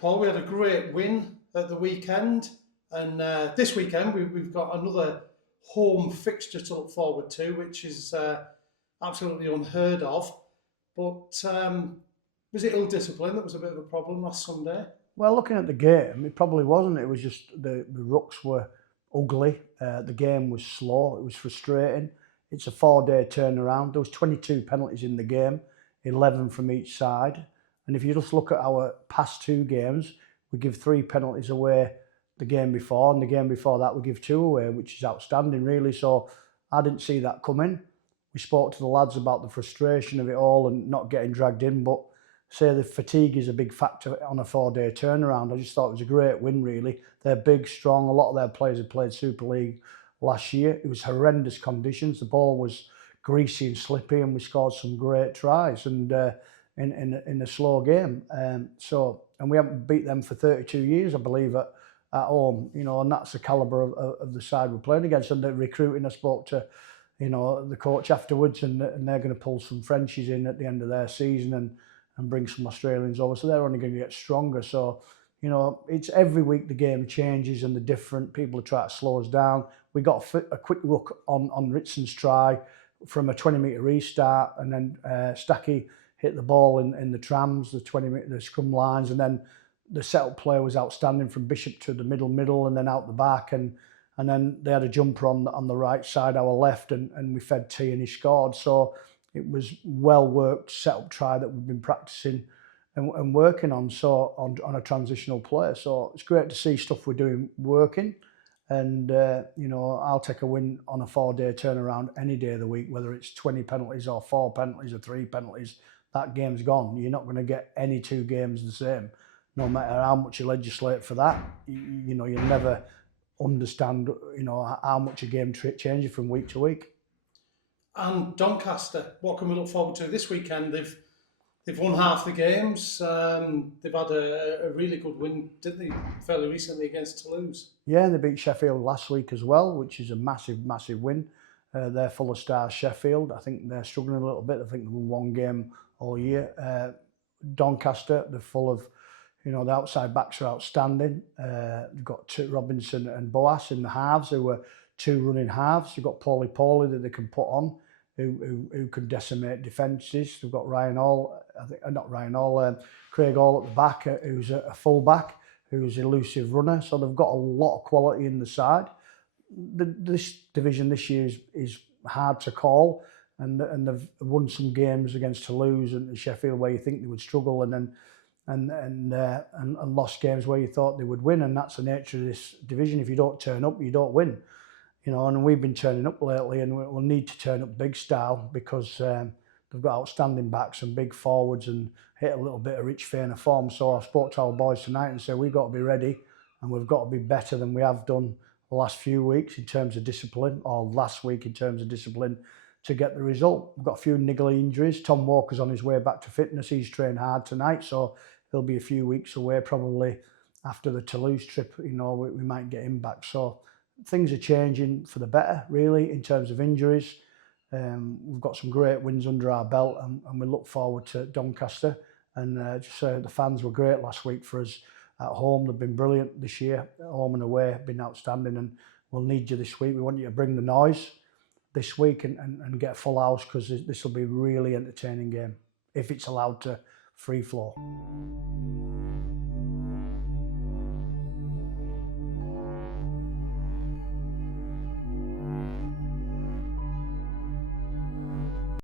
Paul, we had a great win at the weekend, and this weekend we've got another home fixture to look forward to, which is absolutely unheard of. But was it ill discipline that was a bit of a problem last Sunday? Well, looking at the game, it probably wasn't. It was just the rucks were ugly. The game was slow. It was frustrating. It's a 4-day turnaround. There was 22 penalties in the game, 11 from each side. And if you just look at our past 2 games, we give 3 penalties away the game before, and the game before that we give 2 away, which is outstanding, really. So I didn't see that coming. We spoke to the lads about the frustration of it all and not getting dragged in, but say the fatigue is a big factor on a 4-day turnaround. I just thought it was a great win, really. They're big, strong. A lot of their players had played Super League last year. It was horrendous conditions. The ball was greasy and slippy, and we scored some great tries and in a slow game. And we haven't beat them for 32 years, I believe, at home. And that's the calibre of the side we're playing against. And the recruiting, I spoke to, the coach afterwards, and they're going to pull some Frenchies in at the end of their season and bring some Australians over, so they're only going to get stronger. So, it's every week the game changes and the different people are trying to slow us down. We got a quick ruck on Ritson's try from a 20-metre restart, and then Stacky hit the ball in the trams, the scrum lines, and then the setup play was outstanding from Bishop to the middle, and then out the back, and then they had a jumper on the right side, our left, and we fed T and he scored. So it was well worked setup try that we've been practicing and working on. So on a transitional play. So it's great to see stuff we're doing working. And I'll take a win on a 4-day turnaround any day of the week, whether it's 20 penalties or 4 penalties or 3 penalties. That game's gone. You're not going to get any 2 games the same, no matter how much you legislate for that. You'll never understand how much a game changes from week to week. And Doncaster, what can we look forward to this weekend? They've won half the games. They've had a really good win, didn't they, fairly recently against Toulouse? Yeah, and they beat Sheffield last week as well, which is a massive, massive win. They're full of stars, Sheffield. I think they're struggling a little bit. I think they've won 1 game all year. Doncaster, they're full of, the outside backs are outstanding. They've got Robinson and Boas in the halves, who were 2 running halves. You've got Paulie that they can put on, who can decimate defences. They've got Ryan Hall, Craig Hall at the back, who's a full back, who's an elusive runner. So they've got a lot of quality in the side. This division this year is hard to call, and they've won some games against Toulouse and Sheffield where you think they would struggle, and lost games where you thought they would win, and that's the nature of this division. If you don't turn up, you don't win. And we've been turning up lately, and we'll need to turn up big style because they've got outstanding backs and big forwards and hit a little bit of rich vein of form. So I spoke to our boys tonight and said we've got to be ready, and we've got to be better than we have done the last few weeks in terms of discipline, or last week in terms of discipline, to get the result. We've got a few niggly injuries. Tom Walker's on his way back to fitness. He's trained hard tonight, so he'll be a few weeks away, probably after the Toulouse trip. We might get him back. So things are changing for the better, really, in terms of injuries. We've got some great wins under our belt, and we look forward to Doncaster. And just say the fans were great last week for us at home. They've been brilliant this year, home and away, been outstanding, and we'll need you this week. We want you to bring the noise this week and get a full house, because this will be a really entertaining game if it's allowed to free flow.